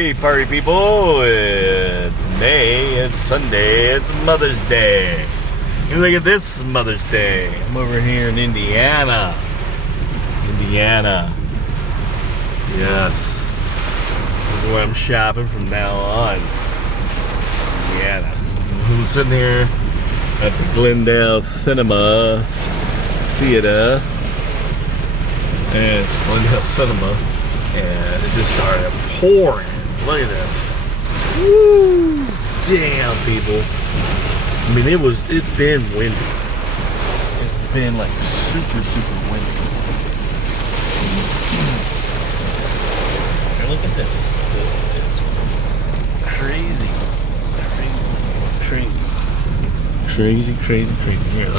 Hey, party people, it's May, it's Sunday, it's Mother's Day. You look at this Mother's Day. I'm over here in Indiana. Yes. This is where I'm shopping from now on. Indiana. I'm sitting here at the Glendale Cinema Theater. And it's Glendale Cinema. And it just started pouring. Look at this. Woo! Damn, people. I mean, it's been windy. It's been like super windy. And look at this. This is crazy. Crazy. Here,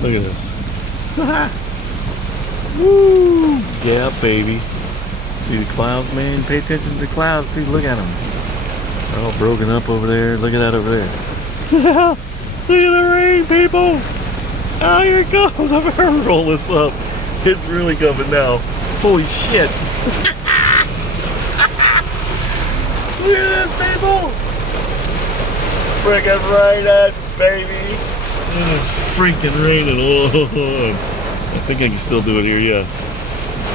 look at this. Woo! Yeah, baby. See the clouds, man? Pay attention to the clouds, too. Look at them. They're all broken up over there. Look at that over there. Look at the rain, people. Oh, here it goes. I'm gonna roll this up. It's really coming now. Holy shit. Look at this, people. Freaking right at, baby. It is freaking raining. Whoa. I think I can still do it here, yeah.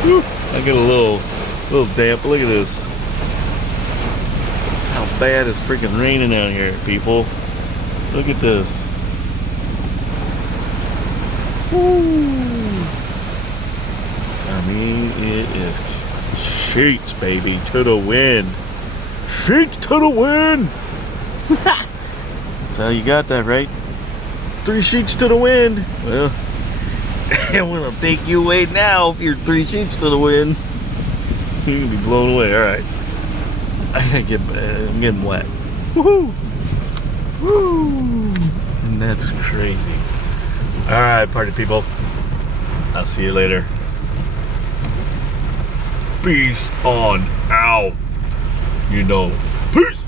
Whew. I get a little damp. Look at this. That's how bad it's freaking raining out here, people. Look at this. Woo. I mean, it is sheets, baby, to the wind. Sheets to the wind. That's how you got that, right? 3 sheets to the wind. Well, I'm gonna take you away now if you're 3 sheets to the wind. You're gonna be blown away. All right. I'm getting wet. Woohoo! Woo! And that's crazy. All right, party people. I'll see you later. Peace on out. You know. Peace.